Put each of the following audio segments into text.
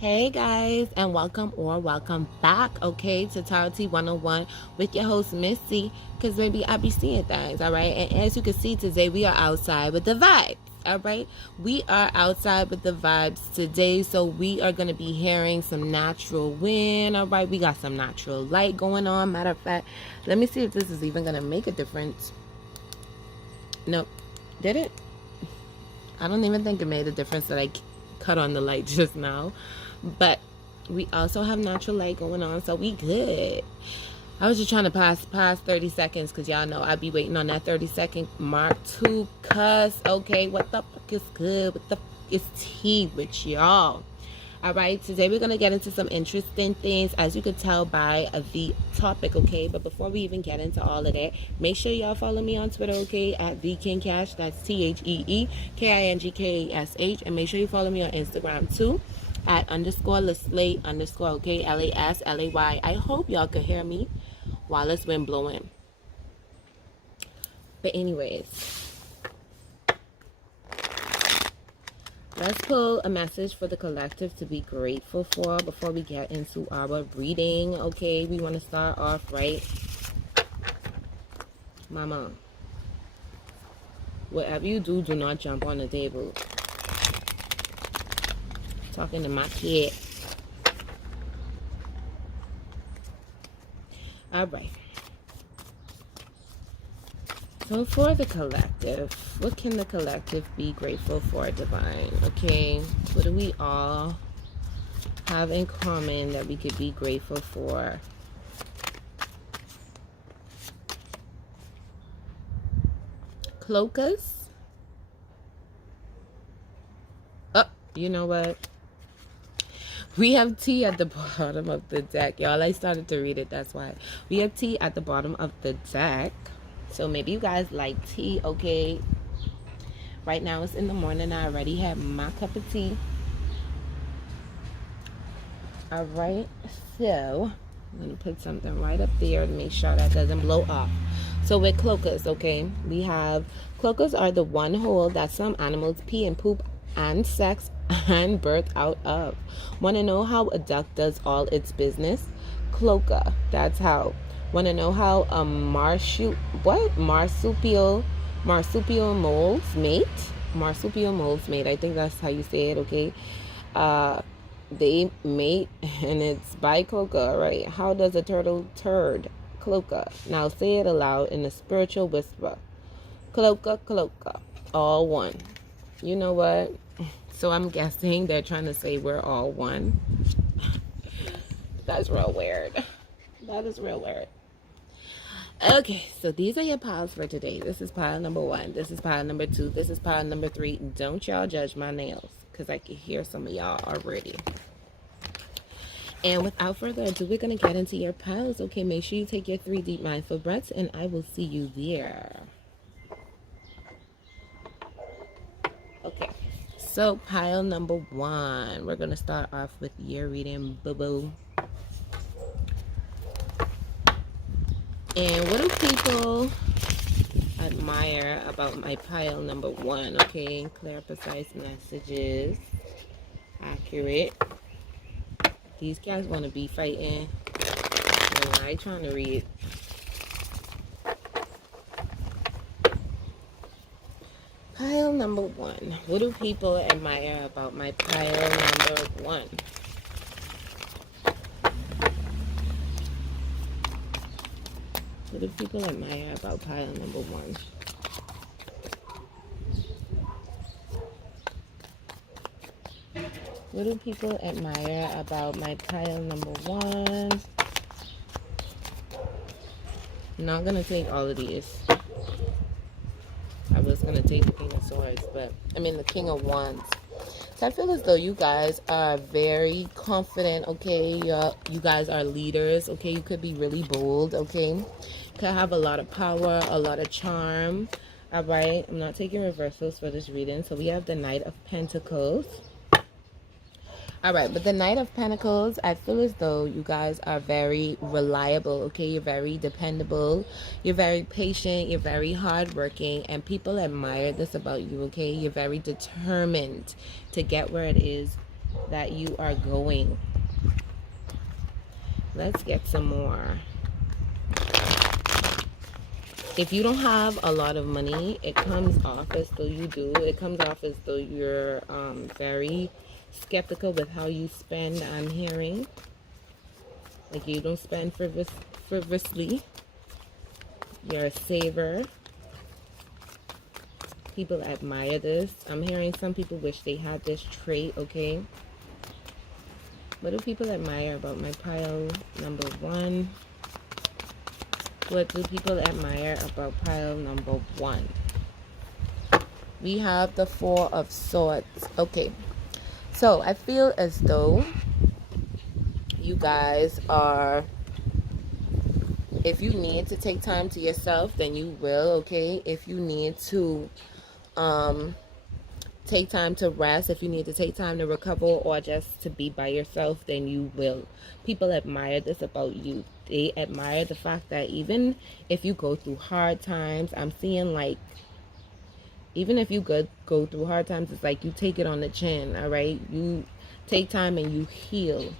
Hey guys, and welcome back, okay, to Tarot T 101 with your host Missy, because baby, I be seeing things, all right? And as you can see today, we are outside with the vibes, all right? We are outside with the vibes today, so we are going to be hearing some natural wind, all right? We got some natural light going on. Matter of fact, let me see if this is even going to make a difference. Nope. Did it? I don't even think it made a difference that I cut on the light just now. But we also have natural light going on, so we good. I was just trying to pass 30 seconds because y'all know I be waiting on that 30-second mark to cuss. Okay, what the fuck is good? What the fuck is tea with y'all? All right, today we're going to get into some interesting things, as you could tell by the topic, okay? But before we even get into all of that, make sure y'all follow me on Twitter, okay, at TheKingCash. That's TheeKingkash. And make sure you follow me on Instagram, too, at _Laslay_ okay, LASLAY. I hope y'all can hear me while it's wind blowing. But anyways, let's pull a message for the collective to be grateful for before we get into our reading. Okay, we want to start off right. Mama, whatever you do, do not jump on the table. Talking to my kid. All right. So for the collective, what can the collective be grateful for, divine? Okay, what do we all have in common that we could be grateful for? Cloacas? Oh, you know what? We have tea at the bottom of the deck. Y'all, I started to read it, that's why. We have tea at the bottom of the deck. So maybe you guys like tea, okay? Right now it's in the morning. I already have my cup of tea. All right, so I'm going to put something right up there to make sure that doesn't blow up. So with cloacas, okay, we have cloacas are the one hole that some animals pee and poop and sex and birth out of. Want to know how a duck does all its business? Cloaca, that's how. Want to know how a marsupial moles mate? Marsupial moles mate, I think that's how you say it, okay? They mate, and it's by cloaca, right? How does a turtle turd? Cloaca. Now say it aloud in a spiritual whisper. Cloaca, cloaca. All one. You know what? So I'm guessing they're trying to say we're all one. That's real weird. That is real weird. Okay, so these are your piles for today. This is pile number 1. This is pile number 2. This is pile number 3. Don't y'all judge my nails, because I can hear some of y'all already. And without further ado, we're going to get into your piles. Okay, make sure you take your 3 deep mindful breaths, and I will see you there. Okay, so pile number 1. We're going to start off with your reading, boo-boo. And what do people admire about my pile number 1? Okay, clear, precise messages. Accurate. These guys want to be fighting. And I trying to read. Pile number 1. What do people admire about my pile number 1? What do people admire about pile number 1? What do people admire about my pile number 1? I'm not going to take all of these. I was going to take the King of Swords, but the King of Wands. So I feel as though you guys are very confident, okay? You guys are leaders, okay? You could be really bold, okay? Could have a lot of power, a lot of charm, all right? I'm not taking reversals for this reading. So we have the Knight of Pentacles. All right, but the Knight of Pentacles, I feel as though you guys are very reliable, okay? You're very dependable. You're very patient. You're very hardworking. And people admire this about you, okay? You're very determined to get where it is that you are going. Let's get some more. If you don't have a lot of money, it comes off as though you do. It comes off as though you're very skeptical with how you spend, I'm hearing. Like you don't spend frivolously. You're a saver. People admire this. I'm hearing some people wish they had this trait, okay? What do people admire about my pile number 1? What do people admire about pile number 1? We have the 4 of Swords. Okay. So, I feel as though you guys are, if you need to take time to yourself, then you will, okay? If you need to take time to rest, if you need to take time to recover or just to be by yourself, then you will. People admire this about you. They admire the fact that even if you go through hard times, I'm seeing like, even if you go through hard times, it's like you take it on the chin, all right? You take time and you heal.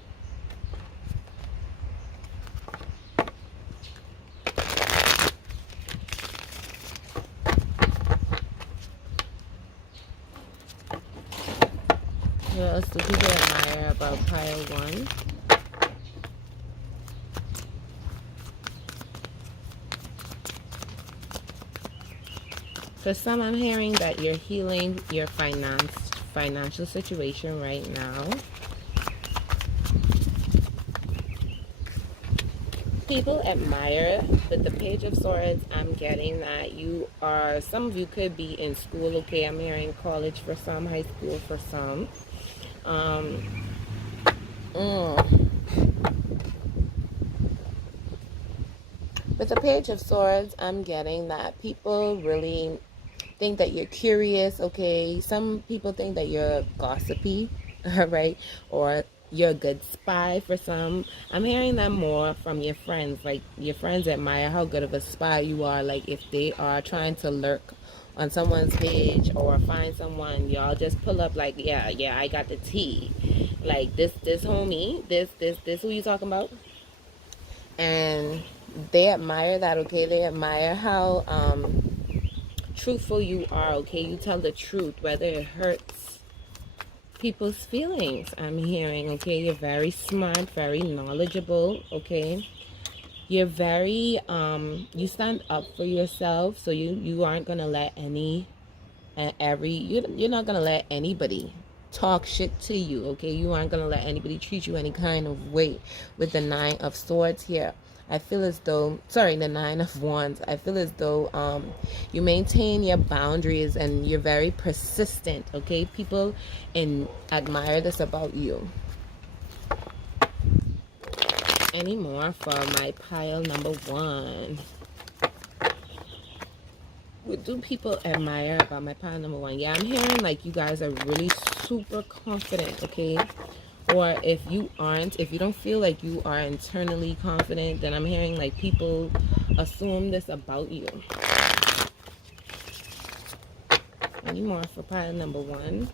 What else do people admire about pile 1? For some, I'm hearing that you're healing your financial situation right now. People admire, with the Page of Swords, I'm getting that you are, some of you could be in school, okay? I'm hearing college for some, high school for some. With the Page of Swords, I'm getting that people really think that you're curious, okay? Some people think that you're gossipy, all right? Or you're a good spy for some. I'm hearing that more from your friends. Like, your friends admire how good of a spy you are. Like, if they are trying to lurk on someone's page or find someone, y'all just pull up like, yeah, I got the tea. Like, this homie, this who you talking about? And they admire that, okay? They admire how truthful you are, okay? You tell the truth, whether it hurts people's feelings, I'm hearing, okay? You're very smart, very knowledgeable, okay? You're very, you stand up for yourself, so you aren't gonna let you're not gonna let anybody talk shit to you, okay? You aren't gonna let anybody treat you any kind of way. With the 9 of Swords here, I feel as though, sorry, the 9 of Wands, I feel as though you maintain your boundaries and you're very persistent, okay? People admire this about you. Any more for my pile number 1? What do people admire about my pile number 1? Yeah, I'm hearing like you guys are really super confident, okay? Or if you don't feel like you are internally confident, then I'm hearing like people assume this about you. Any more for pile number 1?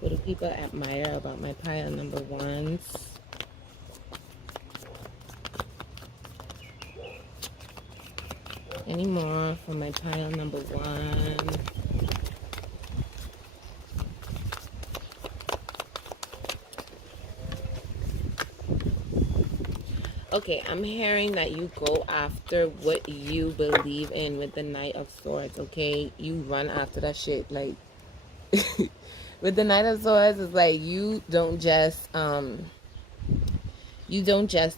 What do people admire about my pile number 1s? Any more for my pile number 1? Okay, I'm hearing that you go after what you believe in with the Knight of Swords, okay? You run after that shit, like... with the Knight of Swords, it's like you don't just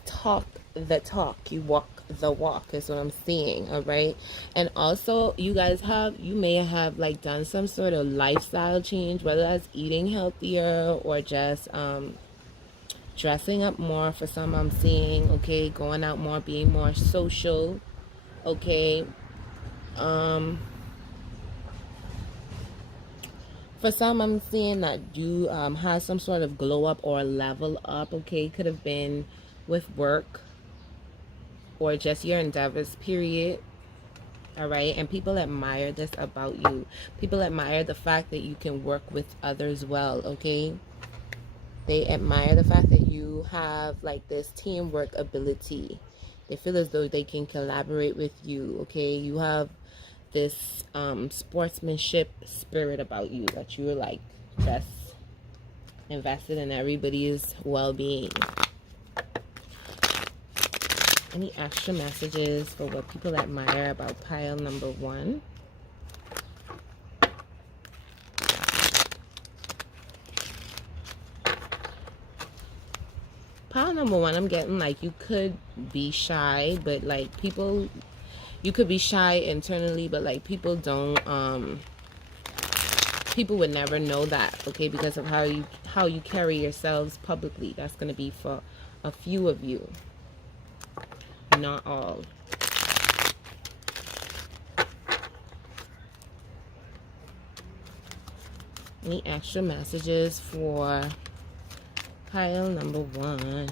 talk the talk, you walk the walk, is what I'm seeing, all right? And also, you may have like done some sort of lifestyle change, whether that's eating healthier or just dressing up more. For some, I'm seeing, okay, going out more, being more social, okay? For some, I'm seeing that you have some sort of glow up or level up, okay? Could have been with work or just your endeavors, period. All right? And people admire this about you. People admire the fact that you can work with others well, okay? They admire the fact that you have like this teamwork ability. They feel as though they can collaborate with you, okay? You have this sportsmanship spirit about you, that you're like just invested in everybody's well-being. Any extra messages for what people admire about pile number 1? Pile number 1, I'm getting like you could be shy, but like people, you could be shy internally, but like people don't, people would never know that, okay, because of how you carry yourselves publicly. That's going to be for a few of you, not all. Any extra messages for pile number 1?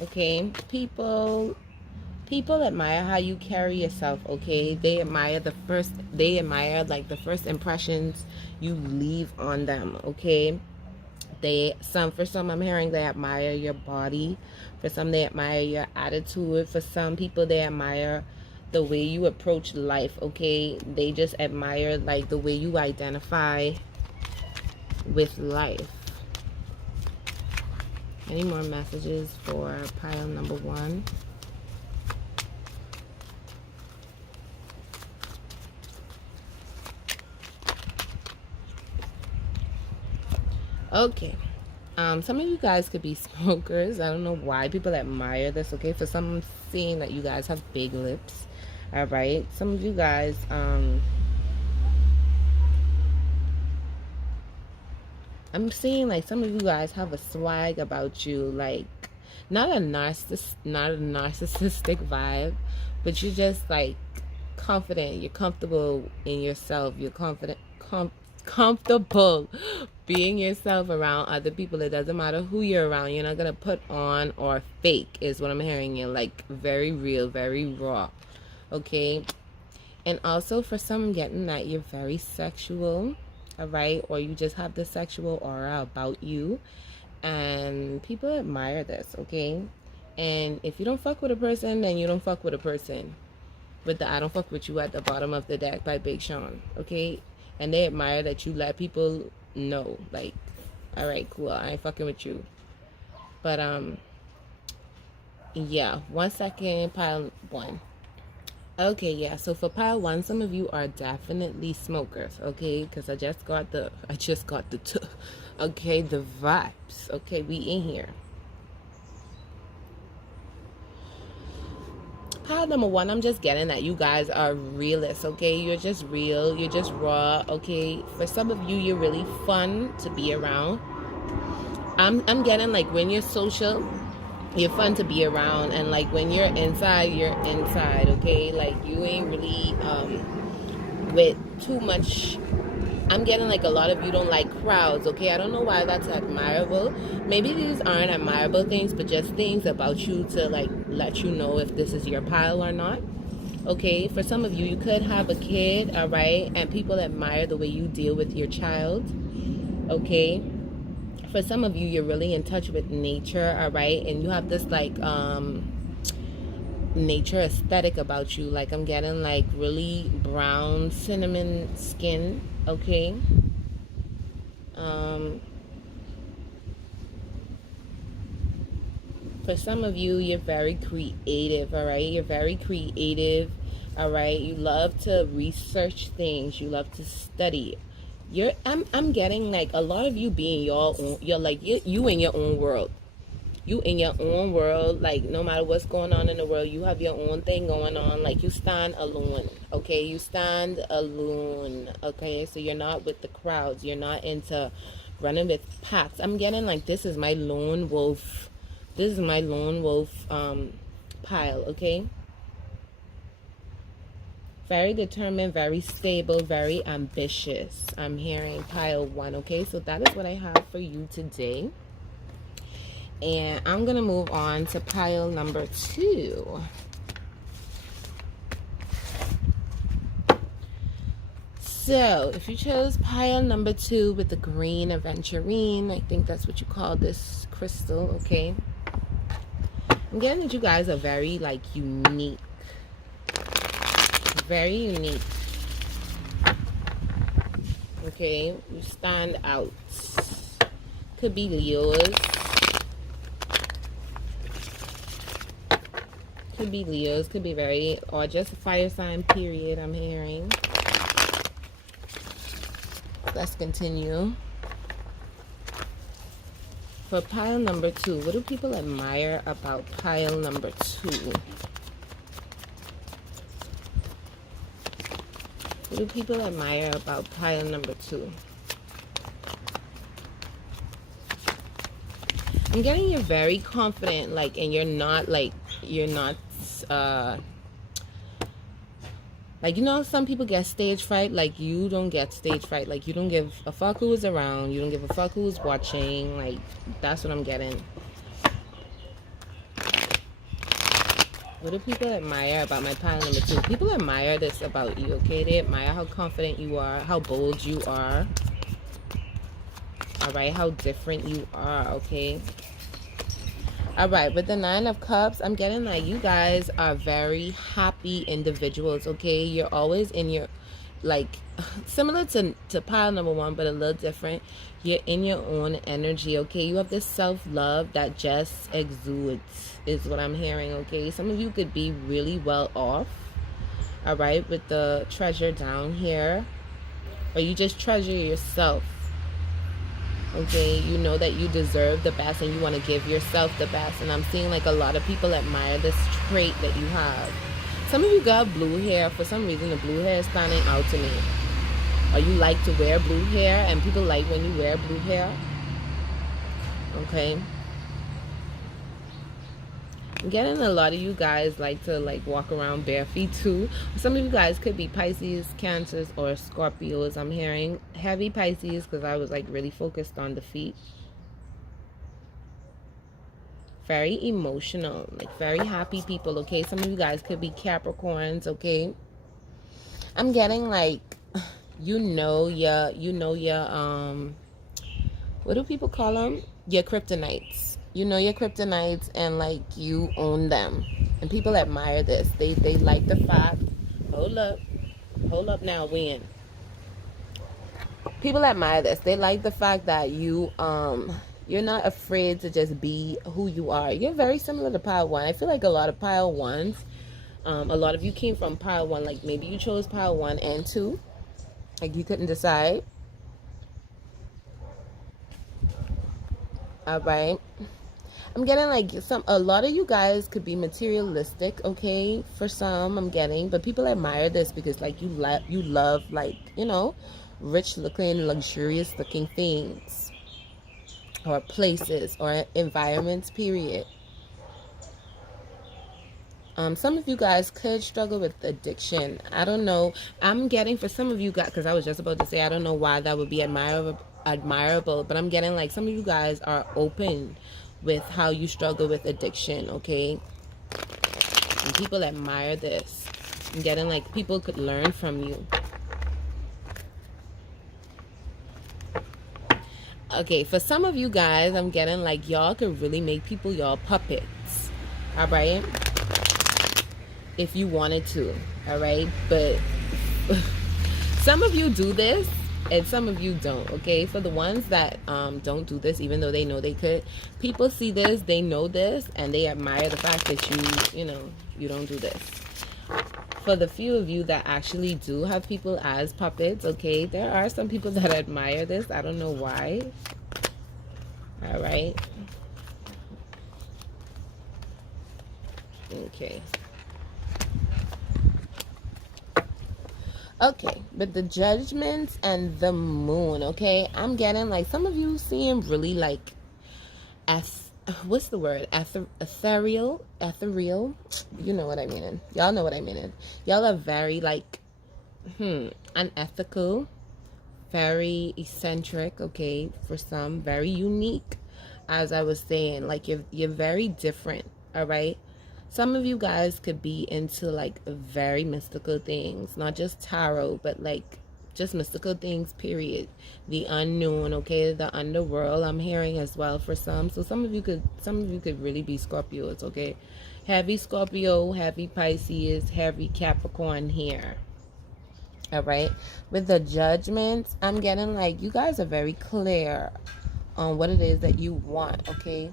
Okay, people admire how you carry yourself, okay? They admire like the first impressions you leave on them, okay? For some I'm hearing they admire your body. For some they admire your attitude. For some people they admire the way you approach life, okay? They just admire like the way you identify with life. Any more messages for pile number 1? Okay. Some of you guys could be smokers. I don't know why people admire this, okay? For some, I'm seeing that you guys have big lips. All right. Some of you guys, I'm seeing like some of you guys have a swag about you, like not a narcissistic vibe, but you're just like confident. You're comfortable in yourself. You're comfortable being yourself around other people. It doesn't matter who you're around. You're not gonna put on or fake, is what I'm hearing. You're like very real, very raw, okay? And also for some, I'm getting that you're very sexual. All right, or you just have the sexual aura about you, and people admire this, okay? And if you don't fuck with a person, then you don't fuck with a person. With the I don't fuck with you at the bottom of the deck by Big Sean, okay? And they admire that you let people know, like, all right, cool, I ain't fucking with you. But yeah, 1 second, pile 1. Okay, yeah, so for pile 1, some of you are definitely smokers, okay? Because I just got the okay, the vibes. Okay, we in here. Pile number 1, I'm just getting that you guys are realists, okay? You're just real, you're just raw, okay? For some of you, you're really fun to be around. I'm getting like when you're social, you're fun to be around, and like when you're inside, okay? Like you ain't really with too much. I'm getting like a lot of you don't like crowds, okay? I don't know why that's admirable. Maybe these aren't admirable things, but just things about you to like let you know if this is your pile or not, okay? For some of you, you could have a kid, all right? And people admire the way you deal with your child, okay? For some of you, you're really in touch with nature, all right? And you have this like nature aesthetic about you. Like I'm getting like really brown cinnamon skin, okay? For some of you, you're very creative, all right? You're very creative, all right? You love to research things. You love to study. I'm getting like a lot of you being your own. You're like you in your own world. You in your own world. Like no matter what's going on in the world, you have your own thing going on. Like you stand alone. Okay, you stand alone. Okay, so you're not with the crowds. You're not into running with packs. I'm getting like this is my lone wolf. This is my lone wolf pile. Okay. Very determined, very stable, very ambitious. I'm hearing pile 1, okay? So that is what I have for you today. And I'm going to move on to pile number 2. So, if you chose pile number 2 with the green aventurine, I think that's what you call this crystal, okay? I'm getting that you guys are very, like, unique. Very unique. Okay? You stand out. Could be Leos. Could be Leos. Could be very, or just a fire sign, period, I'm hearing. Let's continue. For pile number 2, what do people admire about pile number 2? What do people admire about pile number 2? I'm getting you're very confident, like, and you're not, like, you know, some people get stage fright. Like, you don't get stage fright. Like, you don't give a fuck who's around. You don't give a fuck who's watching. Like, that's what I'm getting. What do people admire about my pile number 2? People admire this about you, okay? They admire how confident you are, how bold you are. All right, how different you are, okay? All right, with the 9 of Cups, I'm getting like you guys are very happy individuals, okay? You're always in your, like, similar to pile number 1, but a little different. You're in your own energy, okay? You have this self-love that just exudes, is what I'm hearing, okay? Some of you could be really well off, all right, with the treasure down here. Or you just treasure yourself. Okay, you know that you deserve the best and you want to give yourself the best. And I'm seeing like a lot of people admire this trait that you have. Some of you got blue hair. For some reason, the blue hair is standing out to me. Or you like to wear blue hair and people like when you wear blue hair. Okay. I'm getting a lot of you guys like to like walk around bare feet too. Some of you guys could be Pisces, Cancers, or Scorpios. I'm hearing heavy Pisces because I was like really focused on the feet. Very emotional, like very happy people, okay? Some of you guys could be Capricorns, okay? I'm getting like, you know your what do people call them? Your kryptonites. You know your kryptonites and like you own them. And people admire this. They like the fact, hold up now, win. People admire this. They like the fact that you're not afraid to just be who you are. You're very similar to pile 1. I feel like a lot of pile 1s, a lot of you came from pile 1, like maybe you chose pile 1 and 2. Like you couldn't decide. All right. I'm getting like a lot of you guys could be materialistic, okay? For some, I'm getting, but people admire this because like you love like, you know, rich looking, luxurious looking things or places or environments, period. Some of you guys could struggle with addiction. I don't know. I'm getting for some of you guys, because I was just about to say I don't know why that would be admirable, but I'm getting like some of you guys are open with how you struggle with addiction, okay? And people admire this. I'm getting like people could learn from you. Okay, for some of you guys, I'm getting like y'all could really make people y'all puppets, all right? If you wanted to, all right? But some of you do this and some of you don't, okay? For the ones that don't do this, even though they know they could, people see this, they know this, and they admire the fact that you know, you don't do this. For the few of you that actually do have people as puppets, okay, there are some people that admire this. I don't know why. All right. Okay. Okay, but the Judgments and the Moon, okay? I'm getting like some of you seem really like what's the word? Ethereal. You know what I mean. Y'all know what I mean. Y'all are very like unethical, very eccentric, okay? For some, very unique. As I was saying, like you're very different, all right? Some of you guys could be into like very mystical things, not just tarot, but like just mystical things, period. The unknown, okay, the underworld, I'm hearing as well for some. So some of you could really be Scorpios, okay. Heavy Scorpio, heavy Pisces, heavy Capricorn here. All right. With the judgments, I'm getting like you guys are very clear on what it is that you want, okay.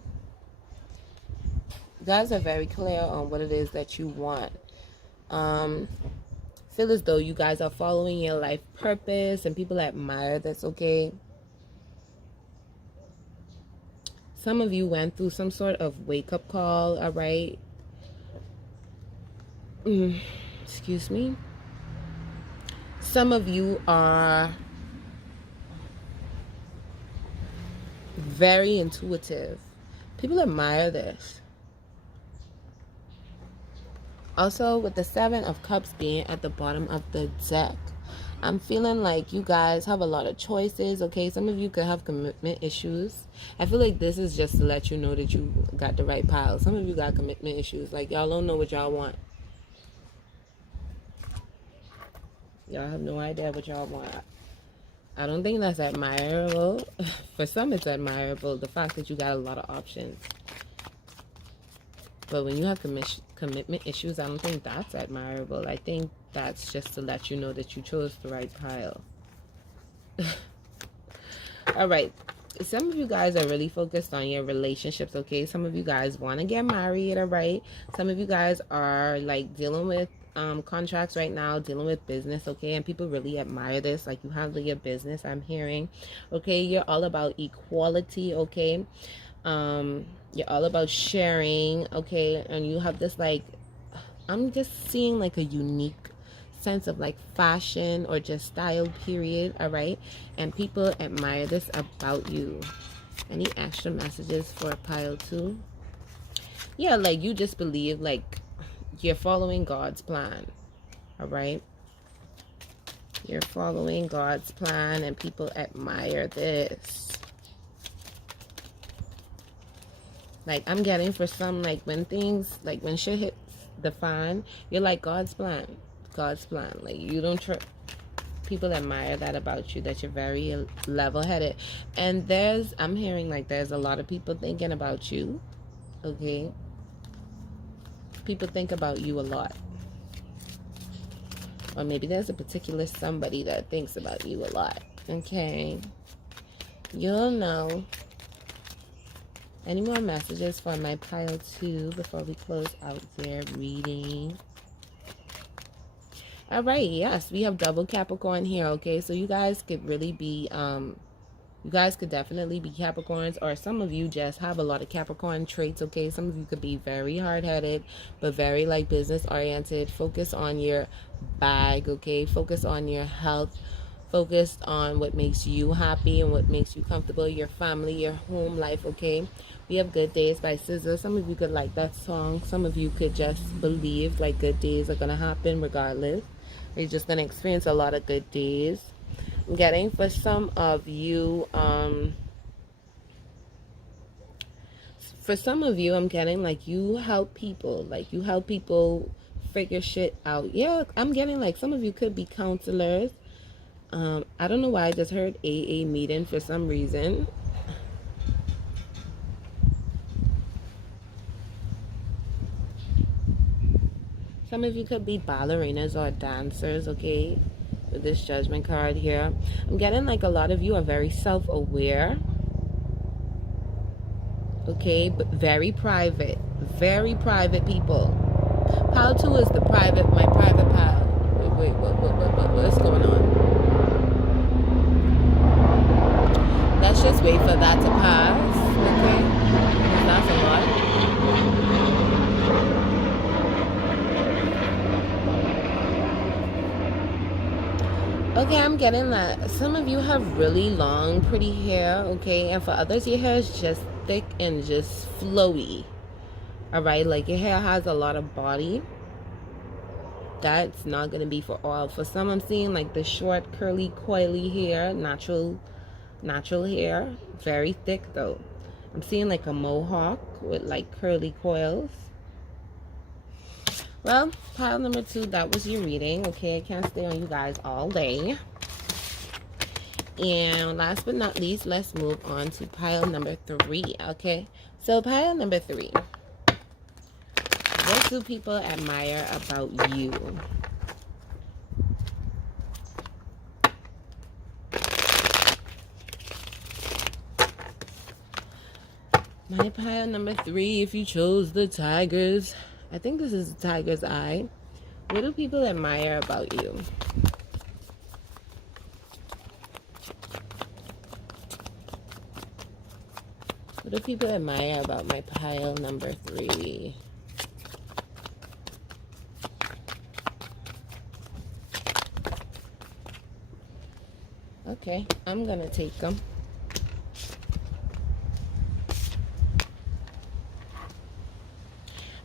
You guys are very clear on what it is that you want. Feel as though you guys are following your life purpose and people admire this, okay. Some of you went through some sort of wake-up call, all right. Excuse me. Some of you are very intuitive. People admire this. Also, with the 7 of Cups being at the bottom of the deck, I'm feeling like you guys have a lot of choices, okay? Some of you could have commitment issues. I feel like this is just to let you know that you got the right pile. Some of you got commitment issues. Like, y'all don't know what y'all want. Y'all have no idea what y'all want. I don't think that's admirable. For some, it's admirable, the fact that you got a lot of options. But when you have commitment issues, I don't think that's admirable. I think that's just to let you know that you chose the right pile. All right. Some of you guys are really focused on your relationships, okay? Some of you guys want to get married, all right? Some of you guys are, like, dealing with contracts right now, dealing with business, okay? And people really admire this. Like, you handle your business, I'm hearing. Okay? You're all about equality, okay? You're all about sharing, okay? And you have this, like, I'm just seeing like a unique sense of like fashion or just style, period, all right? And people admire this about you. Any extra messages for pile 2? Yeah, like you just believe like you're following God's plan, all right? You're following God's plan and people admire this. Like, I'm getting for some, like, when things, like, when shit hits the fan, you're like, God's plan. God's plan. Like, you don't trip. People admire that about you, that you're very level-headed. And I'm hearing, like, there's a lot of people thinking about you, okay? People think about you a lot. Or maybe there's a particular somebody that thinks about you a lot, okay? You'll know. Any more messages for my pile 2 before we close out their reading? All right, yes, we have double Capricorn here, okay? So you guys could really be, you guys could definitely be Capricorns, or some of you just have a lot of Capricorn traits, okay? Some of you could be very hard-headed, but very, like, business-oriented. Focus on your bag, okay? Focus on your health. Focus on what makes you happy and what makes you comfortable, your family, your home life, okay? We have Good Days by SZA. Some of you could like that song. Some of you could just believe like good days are going to happen regardless. You're just going to experience a lot of good days. I'm getting for some of you, I'm getting like you help people. Like you help people figure shit out. Yeah, I'm getting like some of you could be counselors. I don't know why I just heard AA meeting for some reason. Some of you could be ballerinas or dancers, okay? With this Judgment card here. I'm getting like a lot of you are very self-aware. Okay, but very private. Very private people. Pile 2 is my private pile. Wait, what's going on? Let's just wait for that to pass, okay? That's a lot. Okay, I'm getting that. Some of you have really long, pretty hair, okay? And for others, your hair is just thick and just flowy, all right? Like, your hair has a lot of body. That's not going to be for all. For some, I'm seeing, like, the short, curly, coily hair, natural hair. Very thick, though. I'm seeing, like, a mohawk with, like, curly coils. Well, pile number 2, that was your reading. Okay, I can't stay on you guys all day. And last but not least, let's move on to pile number 3, okay? So pile number 3. What do people admire about you? My pile number 3, if you chose the tigers, I think this is the tiger's eye. What do people admire about you? What do people admire about my pile number 3? Okay, I'm gonna take them.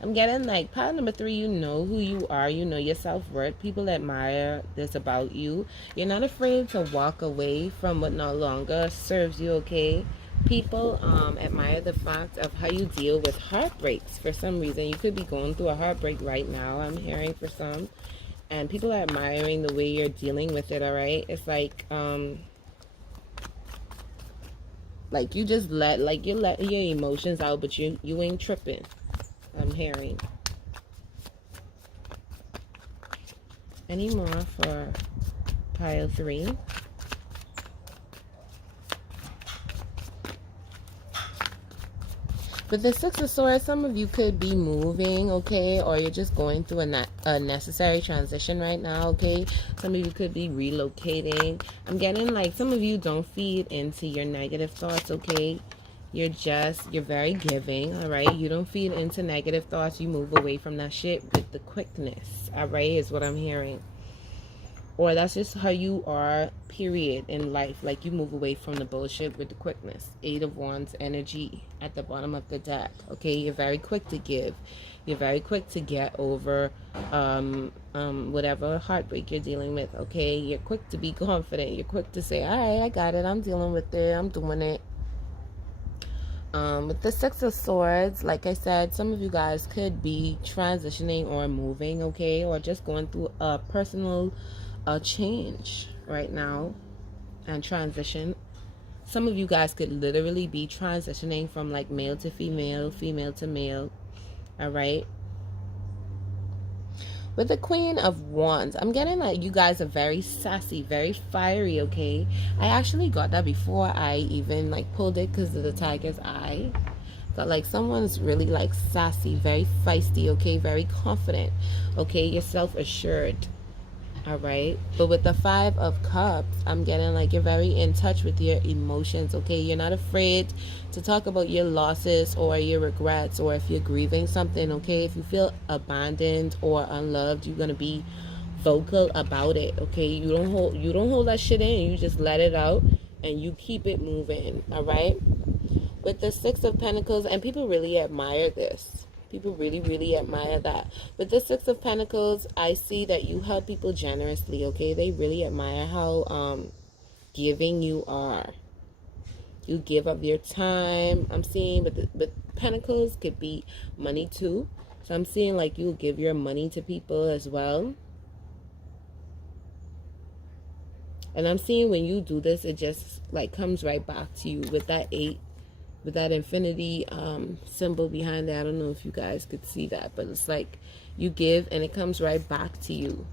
I'm getting like pile number 3, you know who you are, you know your self-worth. People admire this about you. You're not afraid to walk away from what no longer serves you, okay? People admire the fact of how you deal with heartbreaks. For some reason, you could be going through a heartbreak right now, I'm hearing for some. And people are admiring the way you're dealing with it, all right? It's like you just let your emotions out, but you ain't tripping. I'm hearing. Any more for pile 3? With the 6 of Swords, some of you could be moving, okay? Or you're just going through a necessary transition right now, okay? Some of you could be relocating. I'm getting like some of you don't feed into your negative thoughts, okay? You're very giving, all right? You don't feed into negative thoughts. You move away from that shit with the quickness, all right, is what I'm hearing. Or that's just how you are, period, in life. Like, you move away from the bullshit with the quickness. 8 of Wands energy at the bottom of the deck, okay? You're very quick to give. You're very quick to get over whatever heartbreak you're dealing with, okay? You're quick to be confident. You're quick to say, all right, I got it. I'm dealing with it. I'm doing it. With the 6 of Swords, like I said, some of you guys could be transitioning or moving, okay? Or just going through a personal change right now and transition. Some of you guys could literally be transitioning from like male to female, female to male, all right? With the Queen of Wands, I'm getting like you guys are very sassy, very fiery, okay? I actually got that before I even like pulled it because of the tiger's eye. But like someone's really like sassy, very feisty, okay? Very confident, okay? You're self-assured, all right? But with the 5 of Cups, I'm getting like you're very in touch with your emotions, okay? You're not afraid to talk about your losses or your regrets, or if you're grieving something, okay? If you feel abandoned or unloved, you're gonna be vocal about it, okay? You don't hold that shit in. You just let it out and you keep it moving, all right? With the 6 of Pentacles, and people really admire this. People really, really admire that. With the 6 of Pentacles, I see that you help people generously, okay? They really admire how giving you are. You give up your time. I'm seeing, but Pentacles could be money too. So I'm seeing like you give your money to people as well. And I'm seeing when you do this, it just like comes right back to you with that 8. With that infinity symbol behind it. I don't know if you guys could see that, but it's like you give and it comes right back to you.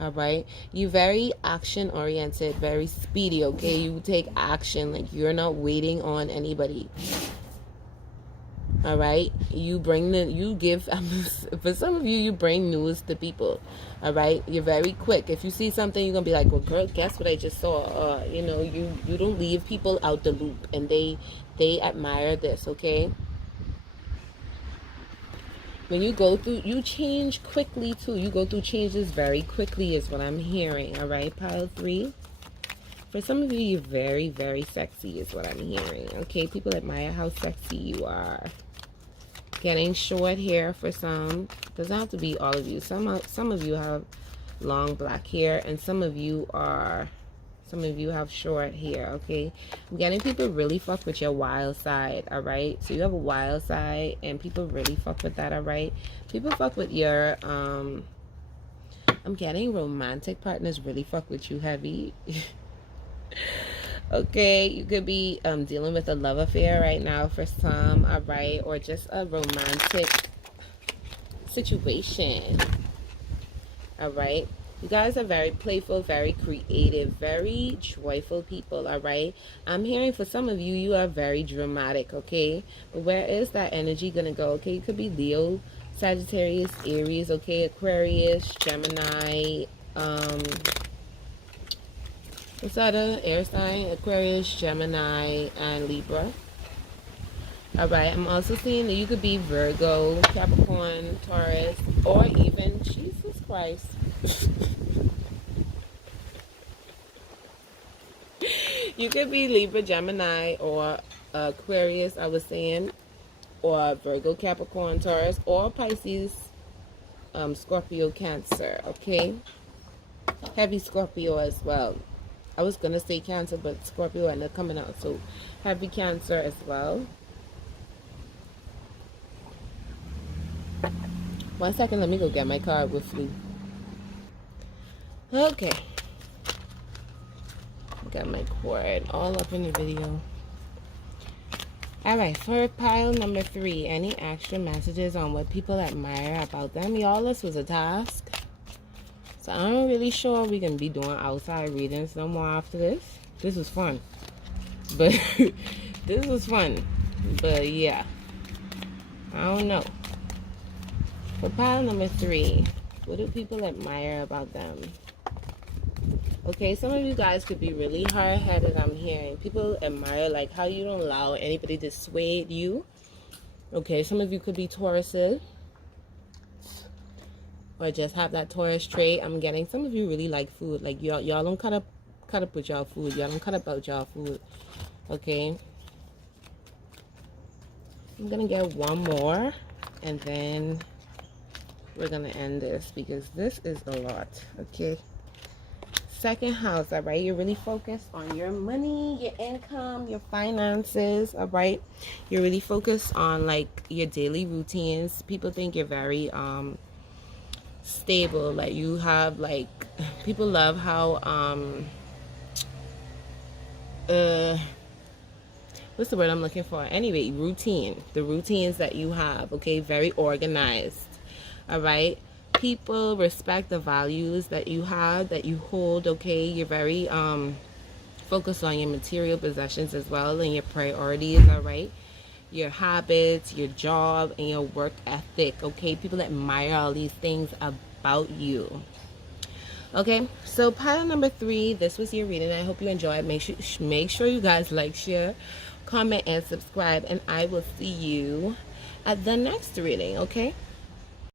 All right? You're very action oriented, very speedy, okay? You take action, like you're not waiting on anybody. All right? You give, for some of you, you bring news to people. All right? You're very quick. If you see something, you're going to be like, well, girl, guess what I just saw? You know, you don't leave people out the loop, and they admire this, okay? When you go through, you change quickly, too. You go through changes very quickly is what I'm hearing, all right, pile 3? For some of you, you're very, very sexy is what I'm hearing, okay? People admire how sexy you are. Getting short hair for some. Doesn't have to be all of you. Some of you have long black hair, and some of you have short hair, okay? I'm getting people really fuck with your wild side, all right? So you have a wild side, and people really fuck with that, all right? People fuck with your I'm getting romantic partners really fuck with you heavy. Okay, you could be dealing with a love affair right now for some, all right, or just a romantic situation, all right. You guys are very playful, very creative, very joyful people, all right. I'm hearing for some of you, you are very dramatic, okay. But where is that energy gonna go? Okay, you could be Leo, Sagittarius, Aries, okay, Aquarius, Gemini, what's other air sign? Aquarius, Gemini, and Libra. All right, I'm also seeing that you could be Virgo, Capricorn, Taurus, or even Jesus Christ. You could be Libra, Gemini, or Aquarius, I was saying, or Virgo, Capricorn, Taurus, or Pisces, Scorpio, Cancer, okay? Heavy Scorpio as well. I was going to say Cancer, but Scorpio ended up coming out, so heavy Cancer as well. 1 second, let me go get my card with me. Okay. Got my cord all up in the video. Alright, for pile number 3, any extra messages on what people admire about them? Y'all, this was a task. So I'm not really sure we can be doing outside readings no more after this. This was fun. But this was fun. But yeah. I don't know. For pile number 3, what do people admire about them? Okay, some of you guys could be really hard-headed, I'm hearing. People admire, like, how you don't allow anybody to sway you. Okay, some of you could be Tauruses. Or just have that Taurus trait. I'm getting, some of you really like food. Like, y'all don't cut up with y'all food. Y'all don't cut up about y'all food. Okay. I'm going to get one more. And then we're going to end this because this is a lot. Okay. Second house, all right. You're really focused on your money, your income, your finances, all right. You're really focused on like your daily routines. People think you're very stable. Like you have like, people love how what's the word I'm looking for? Anyway, routine. The routines that you have, okay, very organized. All right. People respect the values that you have, that you hold, okay? You're very focused on your material possessions as well and your priorities, all right? Your habits, your job, and your work ethic, okay? People admire all these things about you. Okay, so pile number 3, this was your reading. I hope you enjoyed. Make sure you guys like, share, comment, and subscribe, and I will see you at the next reading, okay?